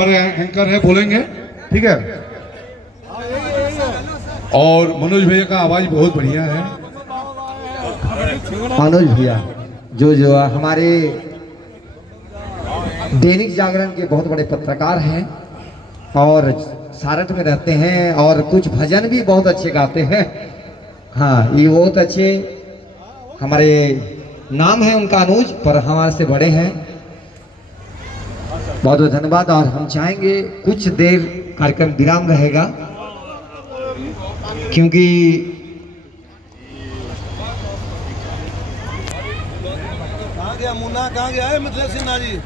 हमारे एंकर है बोलेंगे, ठीक है। और मनोज भैया का आवाज बहुत बढ़िया है। मनोज भैया जो हमारे दैनिक जागरण के बहुत बड़े पत्रकार हैं और सारठ में रहते हैं और कुछ भजन भी बहुत अच्छे गाते हैं। हाँ, ये बहुत अच्छे हमारे नाम है उनका अनुज, पर हमारे से बड़े हैं। बहुत बहुत धन्यवाद। और हम चाहेंगे कुछ देर कार्यक्रम विराम रहेगा, क्योंकि कहाँ गया मुन्ना, कहाँ गया है मिथिलेश सिन्हा जी?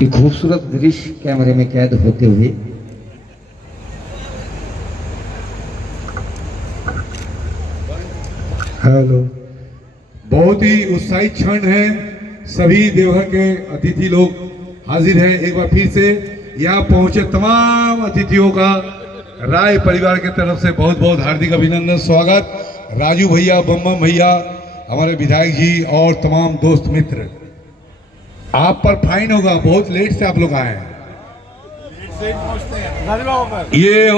ये खूबसूरत दृश्य कैमरे में कैद होते हुए हेलो, बहुत ही उत्साहित क्षण है। सभी देवघर के अतिथि लोग हाजिर हैं। एक बार फिर से यहाँ पहुंचे तमाम अतिथियों का राय परिवार के तरफ से बहुत बहुत हार्दिक अभिनंदन, स्वागत। राजू भैया, बम भैया, हमारे विधायक जी और तमाम दोस्त मित्र, आप पर फाइन होगा, बहुत लेट से आप लोग आए हैं। ये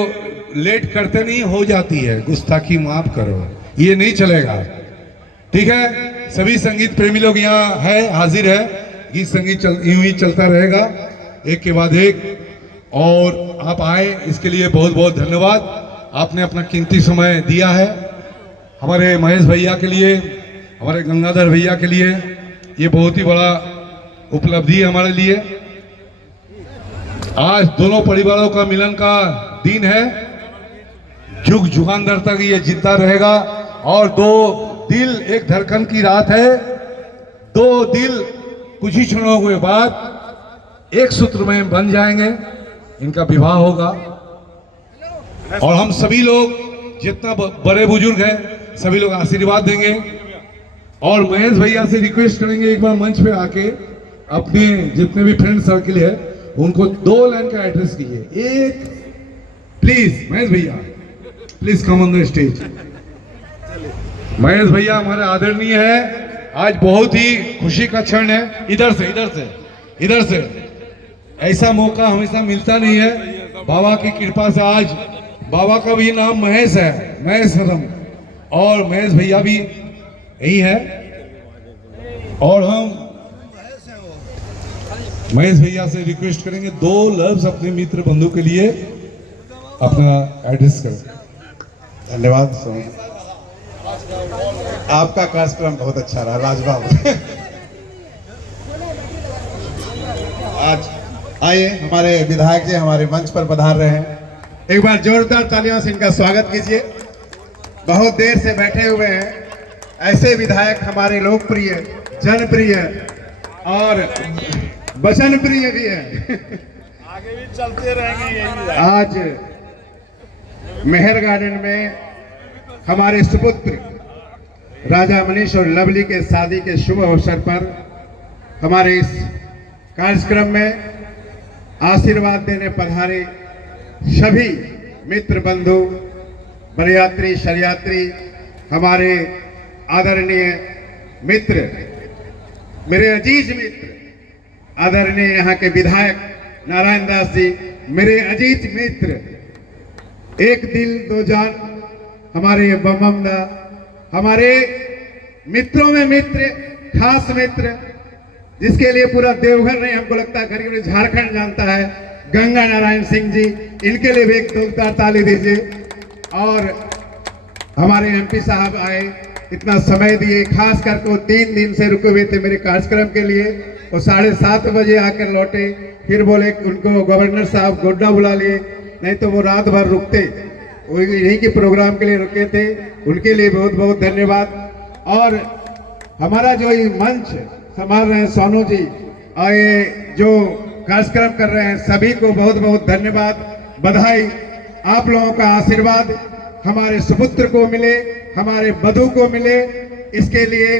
लेट करते नहीं हो जाती है, गुस्ताखी माफ करो, ये नहीं चलेगा, ठीक है। सभी संगीत प्रेमी लोग यहाँ है, हाजिर है। गीत संगीत यूं ही चलता रहेगा एक के बाद एक, और आप आए इसके लिए बहुत बहुत धन्यवाद। आपने अपना कीमती समय दिया है हमारे महेश भैया के लिए, हमारे गंगाधर भैया के लिए। ये बहुत ही बड़ा उपलब्धि है हमारे लिए। आज दोनों परिवारों का मिलन का दिन है। जुग जुगांतर तक ये जिंदा रहेगा और दो दिल एक धड़कन की रात है। दो दिल कुछ ही क्षणों के बाद एक सूत्र में बन जाएंगे, इनका विवाह होगा। और हम सभी लोग जितना बड़े बुजुर्ग हैं सभी लोग आशीर्वाद देंगे। और महेश भैया से रिक्वेस्ट करेंगे एक बार मंच पे आके अपने जितने भी फ्रेंड सर्किल है उनको 2 लाइन का एड्रेस कीजिए। एक, प्लीज महेश भैया, please come on the stage. Mahesh भैया हमारे आदरणीय है। आज बहुत ही खुशी का क्षण है। इधर से इधर से इधर से, ऐसा मौका हमेशा मिलता नहीं है। बाबा की कृपा से आज बाबा का भी नाम महेश है, महेश हरम, और महेश भैया भी यही है। और हम महेश भैया से रिक्वेस्ट करेंगे 2 लफ्ज अपने मित्र बंधु के लिए अपना एड्रेस करें। धन्यवाद। आपका कार्यक्रम बहुत अच्छा रहा लाजवाब। आज आइए, हमारे विधायक जी हमारे मंच पर पधार रहे हैं। एक बार जोरदार तालियों से इनका स्वागत कीजिए। बहुत देर से बैठे हुए हैं। ऐसे विधायक हमारे लोकप्रिय, जनप्रिय और वचन प्रिय भी है। आगे भी चलते रहेंगे यही। आज मेहर गार्डन में हमारे सुपुत्र राजा मनीष और लवली के शादी के शुभ अवसर पर हमारे इस कार्यक्रम में आशीर्वाद देने पधारे सभी मित्र बंधु, बरयात्री, शरयात्री, हमारे आदरणीय मित्र, मेरे अजीज मित्र, आदरणीय यहाँ के विधायक नारायण दास जी, मेरे अजीज मित्र, एक दिल दो जान, हमारे बम दा, हमारे मित्रों में मित्र, खास मित्र, जिसके लिए पूरा देवघर नहीं हमको लगता है करीब झारखंड जानता है, गंगा नारायण सिंह जी, इनके लिए भी एक जोरदार ताली दीजिए। और हमारे एमपी साहब आए, इतना समय दिए, खास करके वो 3 दिन से रुके हुए थे मेरे कार्यक्रम के लिए। वो 7:30 बजे आकर लौटे, फिर बोले उनको गवर्नर साहब गोड्डा बुला लिए, नहीं तो वो रात भर रुकते, वो यहीं के प्रोग्राम के लिए रुके थे। उनके लिए बहुत बहुत धन्यवाद। और हमारा जो ये मंच संभाल रहे हैं सोनू जी, और ये जो कार्यक्रम कर रहे हैं, सभी को बहुत बहुत धन्यवाद, बधाई। आप लोगों का आशीर्वाद हमारे सुपुत्र को मिले, हमारे वधू को मिले। इसके लिए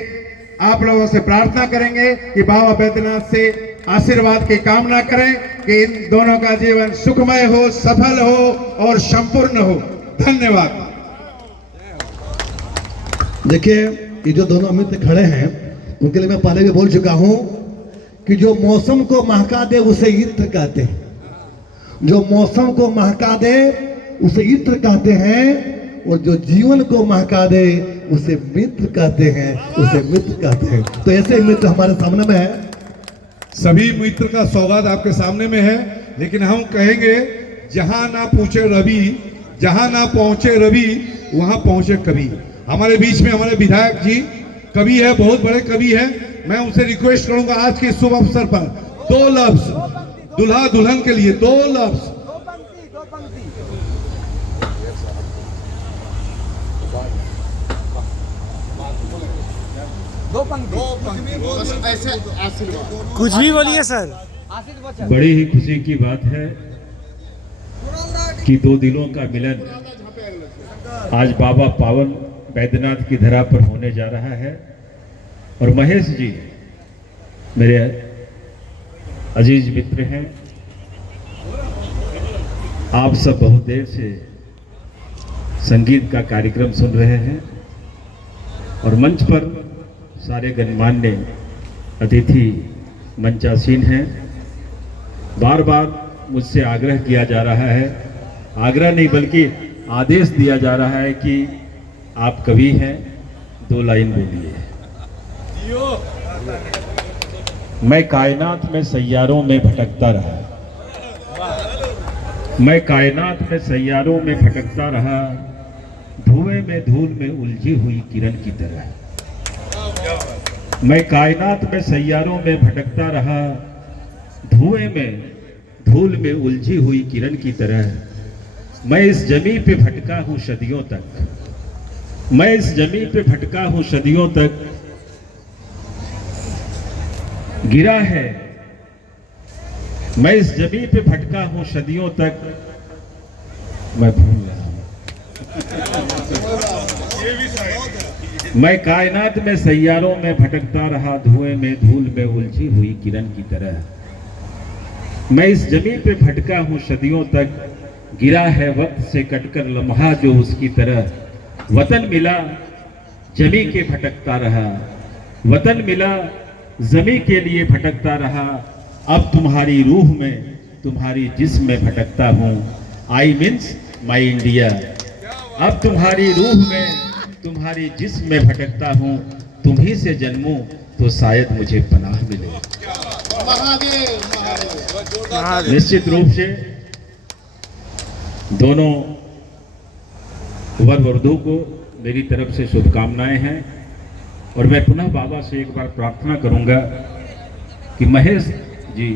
आप लोगों से प्रार्थना करेंगे कि बाबा बैद्यनाथ से आशीर्वाद की कामना करें कि इन दोनों का जीवन सुखमय हो, सफल हो और संपूर्ण हो। धन्यवाद। देखिए, ये जो दोनों अमित खड़े हैं उनके लिए मैं पहले भी बोल चुका हूं कि जो मौसम को महका दे उसे इत्र कहते हैं। जो मौसम को महका दे उसे इत्र कहते हैं, और जो जीवन को महका दे उसे मित्र कहते हैं, उसे मित्र कहते हैं। तो ऐसे मित्र हमारे सामने में है। सभी मित्र का सौगात आपके सामने में है, लेकिन हम कहेंगे जहां ना पूछे रवि, जहां ना पहुंचे रवि वहां पहुंचे कवि। हमारे बीच में हमारे विधायक जी कवि है, बहुत बड़े कवि है। मैं उनसे रिक्वेस्ट करूंगा आज के शुभ अवसर पर 2 लफ्ज दुल्हा दुल्हन के लिए, 2 लफ्ज। कुछ भी बोलिए सर। बड़ी ही खुशी की बात है कि 2 दिलों का मिलन आज बाबा पावन बैद्यनाथ की धरा पर होने जा रहा है। और महेश जी मेरे अजीज मित्र हैं। आप सब बहुत देर से संगीत का कार्यक्रम सुन रहे हैं और मंच पर सारे गणमान्य अतिथि मंचासीन हैं। बार बार मुझसे आग्रह किया जा रहा है, आग्रह नहीं बल्कि आदेश दिया जा रहा है कि आप कवि हैं, 2 लाइन बोलिए। मैं कायनात में सैयारों में भटकता रहा, मैं कायनात में सैयारों में भटकता रहा, धुएं में धूल में उलझी हुई किरण की तरह। मैं कायनात में सैयारों में भटकता रहा, धुएं में धूल में उलझी हुई किरण की तरह। मैं इस जमी पे भटका हूं सदियों तक, मैं इस जमी पे भटका हूं सदियों तक। गिरा है, मैं इस जमी पे भटका हूं सदियों तक। मैं भूल रहा हूं, मैं कायनात में सैयारों में भटकता रहा, धुएं में धूल में उलझी हुई किरण की तरह। मैं इस जमीन पे भटका हूं सदियों तक, गिरा है वक्त से कटकर लम्हा जो उसकी तरह। वतन मिला जमी के भटकता रहा, वतन मिला जमी के लिए भटकता रहा। अब तुम्हारी रूह में तुम्हारी जिस्म में भटकता हूँ, आई मीन्स माई इंडिया। अब तुम्हारी रूह में तुम्हारी जिस्म में भटकता हूँ, तुम्ही से जन्मूं तो शायद मुझे पनाह मिले। निश्चित रूप से दोनों वर वधू को मेरी तरफ से शुभकामनाएं हैं। और मैं पुनः बाबा से एक बार प्रार्थना करूंगा कि महेश जी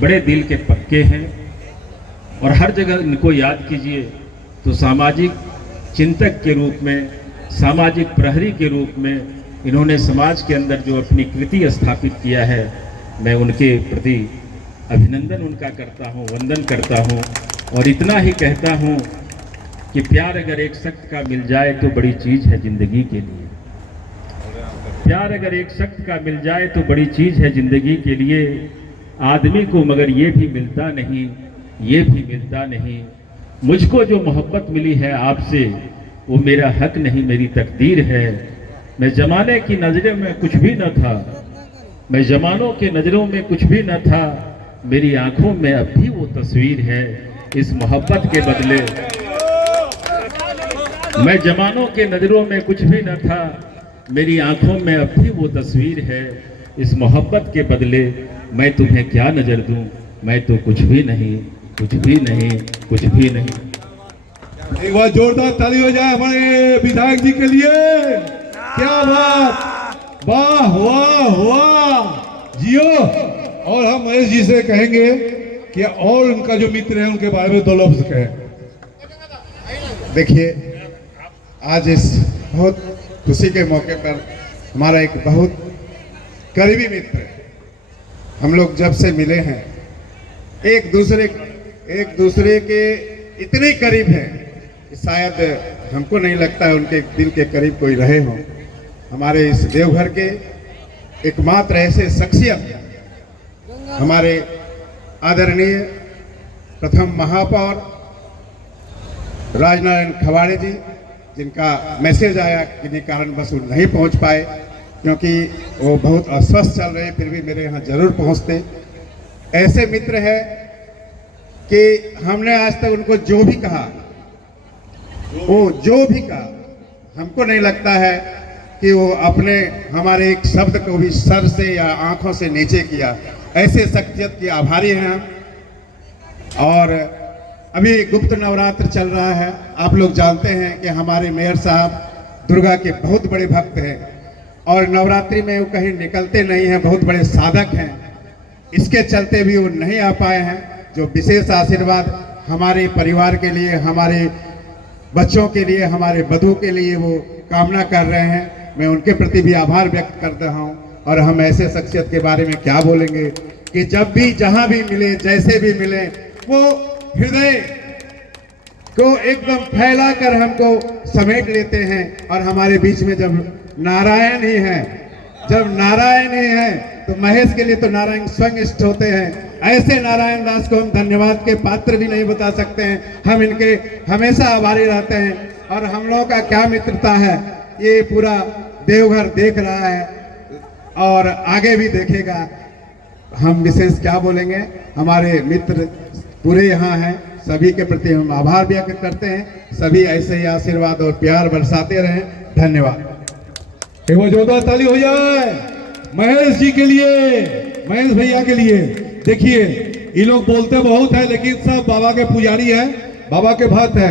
बड़े दिल के पक्के हैं और हर जगह इनको याद कीजिए तो सामाजिक चिंतक के रूप में, सामाजिक प्रहरी के रूप में इन्होंने समाज के अंदर जो अपनी कृति स्थापित किया है, मैं उनके प्रति अभिनंदन उनका करता हूं, वंदन करता हूं। और इतना ही कहता हूं कि प्यार अगर एक शख्स का मिल जाए तो बड़ी चीज़ है ज़िंदगी के लिए। प्यार अगर एक शख्स का मिल जाए तो बड़ी चीज़ है ज़िंदगी के लिए। आदमी को मगर ये भी मिलता नहीं, ये भी मिलता नहीं। मुझको जो मोहब्बत मिली है आपसे वो मेरा हक नहीं, मेरी तकदीर है। मैं ज़माने की नज़रों में कुछ भी न था, मैं ज़मानों के नज़रों में कुछ भी न था, मेरी आंखों में अब भी वो तस्वीर है। इस मोहब्बत के बदले मैं ज़मानों के नज़रों में कुछ भी न था, मेरी आंखों में अब भी वो तस्वीर है। इस मोहब्बत के बदले मैं तुम्हें क्या नज़र दूं, मैं तो कुछ भी नहीं, कुछ भी नहीं, कुछ भी नहीं। एक बार जोरदार ताली हो जाए हमारे विधायक जी के लिए। क्या बात, वाह वाह वाह, जियो। और हम महेश जी से कहेंगे कि और उनका जो मित्र है उनके बारे में 2 लफ्ज कहें। देखिए, आज इस बहुत खुशी के मौके पर हमारा एक बहुत करीबी मित्र है। हम लोग जब से मिले हैं एक दूसरे के इतने करीब हैं शायद हमको नहीं लगता है उनके दिल के करीब कोई रहे हों। हमारे इस देवघर के एकमात्र ऐसे शख्सियत हमारे आदरणीय प्रथम महापौर राजनारायण खवाड़े जी, जिनका मैसेज आया किन्हीं कारणवश वो नहीं पहुंच पाए, क्योंकि वो बहुत अस्वस्थ चल रहे हैं, फिर भी मेरे यहाँ जरूर पहुंचते। ऐसे मित्र हैं कि हमने आज तक उनको जो भी कहा, वो जो भी कहा, हमको नहीं लगता है कि वो अपने हमारे एक शब्द को भी सर से या आंखों से नीचे किया। ऐसे शख्सियत के आभारी हैं हम। और अभी गुप्त नवरात्र चल रहा है। आप लोग जानते हैं कि हमारे मेयर साहब दुर्गा के बहुत बड़े भक्त हैं और नवरात्रि में वो कहीं निकलते नहीं हैं, बहुत बड़े साधक हैं। इसके चलते भी वो नहीं आ पाए हैं। जो विशेष आशीर्वाद हमारे परिवार के लिए, हमारे बच्चों के लिए, हमारे बधू के लिए वो कामना कर रहे हैं, मैं उनके प्रति भी आभार व्यक्त कर रहा हूँ। और हम ऐसे शख्सियत के बारे में क्या बोलेंगे कि जब भी जहाँ भी मिले, जैसे भी मिले, वो हृदय को एकदम फैला कर हमको समेट लेते हैं। और हमारे बीच में जब नारायण ही है, जब नारायण ही है, तो महेश के लिए तो नारायण स्वयं इष्ट होते हैं। ऐसे नारायण दास को हम धन्यवाद के पात्र भी नहीं बता सकते हैं। हम इनके हमेशा आभारी रहते हैं। और हम लोगों का क्या मित्रता है, ये पूरा देवघर देख रहा है और आगे भी देखेगा। हम विशेष क्या बोलेंगे, हमारे मित्र पूरे यहाँ हैं, सभी के प्रति हम आभार व्यक्त करते हैं। सभी ऐसे ही आशीर्वाद और प्यार बरसाते रहें। धन्यवाद। एक बार जोरदार ताली हो जाए महेश जी के लिए, महेश भैया के लिए। देखिए, ये लोग बोलते बहुत है, लेकिन सब बाबा के पुजारी है, बाबा के भक्त है।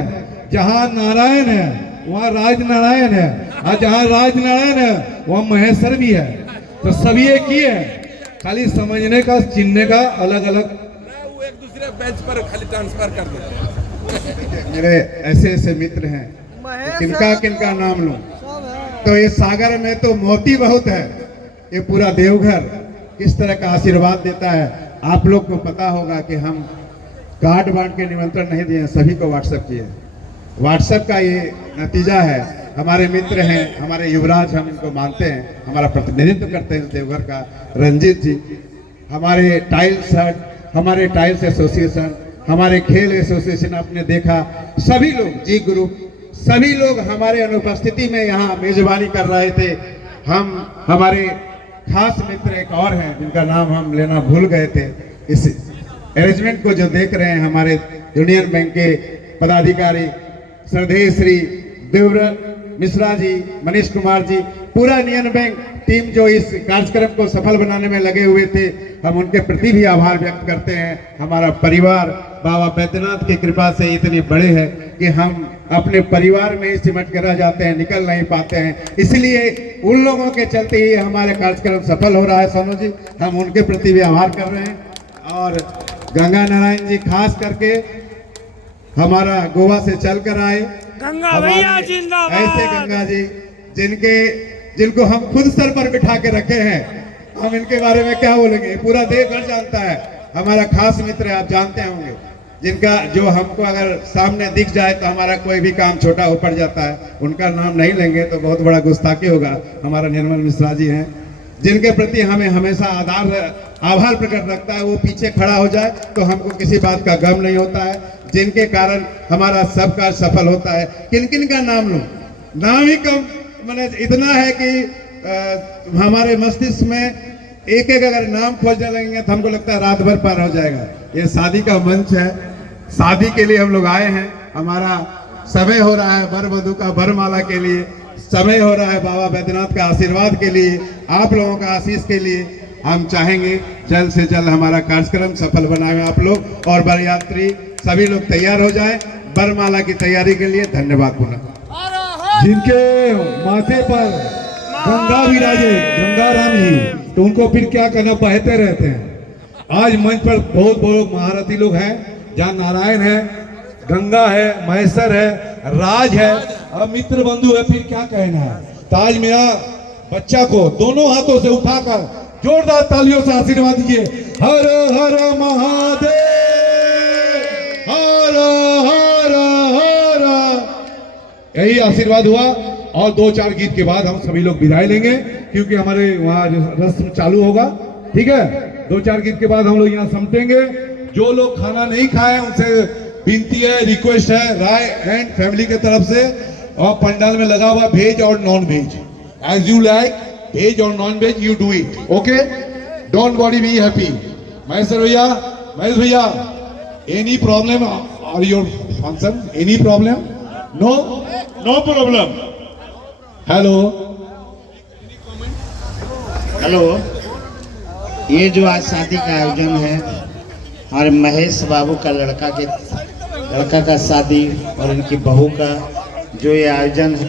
जहाँ नारायण है वहाँ राज नारायण है, और जहाँ राज नारायण है वहाँ महेश्वर भी है। तो सभी एक ही है, खाली समझने का, चिन्हने का अलग अलग। वो एक दूसरे बेंच पर खाली ट्रांसफर कर देते हैं। मेरे ऐसे ऐसे मित्र हैं, किनका किनका नाम लूं, तो ये सागर में तो मोती बहुत है। ये पूरा देवघर किस तरह का आशीर्वाद देता है। आप लोग को पता होगा कि हम कार्ड बांट के निमंत्रण नहीं दिए, सभी को व्हाट्सएप किए। व्हाट्सएप का ये नतीजा है। हमारे मित्र हैं, हमारे युवराज, हम इनको मानते हैं, हमारा प्रतिनिधित्व करते हैं देवघर का, रंजीत जी, हमारे टाइल्स हट, हमारे टाइल्स एसोसिएशन, हमारे खेल एसोसिएशन, आपने देखा सभी लोग, जी ग्रुप, सभी लोग हमारे अनुपस्थिति में यहाँ मेजबानी कर रहे थे। हम हमारे खास मित्र एक और हैं जिनका नाम हम लेना भूल गए थे। इस अरेंजमेंट को जो देख रहे हैं, हमारे यूनियन बैंक के पदाधिकारी श्रद्धेय श्री देवव्रत मिश्रा जी, मनीष कुमार जी, पूरा यूनियन बैंक टीम जो इस कार्यक्रम को सफल बनाने में लगे हुए थे, हम उनके प्रति भी आभार व्यक्त करते हैं। हमारा परिवार बाबा बैद्यनाथ की कृपा से इतने बड़े हैं कि हम अपने परिवार में ही सिमट कर रह जाते हैं, निकल नहीं पाते हैं। इसलिए उन लोगों के चलते ही हमारे कार्यक्रम सफल हो रहा है। सोनू जी, हम उनके प्रति भी आभार कर रहे हैं। और गंगा नारायण जी खास करके हमारा गोवा से चल कर आए, गंगा भैया जिंदाबाद। ऐसे गंगा जी जिनको हम खुद सर पर बिठा के रखे हैं, हम इनके बारे में क्या बोलेंगे, पूरा देवघर जानता है। हमारा खास मित्र आप जानते होंगे, जिनका जो हमको अगर सामने दिख जाए तो हमारा कोई भी काम छोटा हो पड़ जाता है। उनका नाम नहीं लेंगे तो बहुत बड़ा गुस्ताखी होगा। हमारा निर्मल मिश्रा जी हैं, जिनके प्रति हमें हमेशा आभार प्रकट रखता है। वो पीछे खड़ा हो जाए तो हमको किसी बात का गम नहीं होता है, जिनके कारण हमारा सब कार्य सफल होता है। किन किन का नाम लूं, नाम ही कम, मैंने इतना है कि हमारे मस्तिष्क में एक एक अगर नाम खोजने लगेंगे तो हमको लगता है रात भर पार हो जाएगा। ये शादी का मंच है, शादी के लिए हम लोग आए हैं। हमारा समय हो रहा है वर वधू का वरमाला के लिए, समय हो रहा है बाबा बैद्यनाथ का आशीर्वाद के लिए, आप लोगों का आशीष के लिए। हम चाहेंगे जल्द से जल्द हमारा कार्यक्रम सफल बनाए आप लोग, और बरयात्री सभी लोग तैयार हो जाएं वरमाला की तैयारी के लिए। धन्यवाद पुनः। जिनके माथे पर गंगा विराजे, गंगा राम जी, तो उनको फिर क्या करना, बहते रहते हैं। आज मंच पर बहुत बहुत महारथी लोग हैं, जहाँ नारायण है, गंगा है, महेश्वर है, राज है, और मित्र बंधु है। फिर क्या कहना है। ताज मेरा बच्चा को दोनों हाथों से उठाकर जोरदार तालियों से आशीर्वाद दीजिए। हर हर महादेव, हर हर हर यही आशीर्वाद हुआ और 2-4 गीत के बाद हम सभी लोग विदाई लेंगे क्योंकि हमारे वहाँ रस्म चालू होगा। ठीक है, 2-4 गीत के बाद हम लोग यहाँ समटेंगे। जो लोग खाना नहीं खाए उनसे विनती है, रिक्वेस्ट है, राय एंड फैमिली के तरफ से, और पंडाल में लगा हुआ वेज और non veg, as you like, veg और non veg you do it, okay, don't worry, be happy. Mahesh भैया, एनी प्रॉब्लम और your function, any problem? No problem. Hello, ये जो आज शादी का आयोजन है हमारे महेश बाबू का लड़का का शादी और इनकी बहू का जो ये आयोजन है,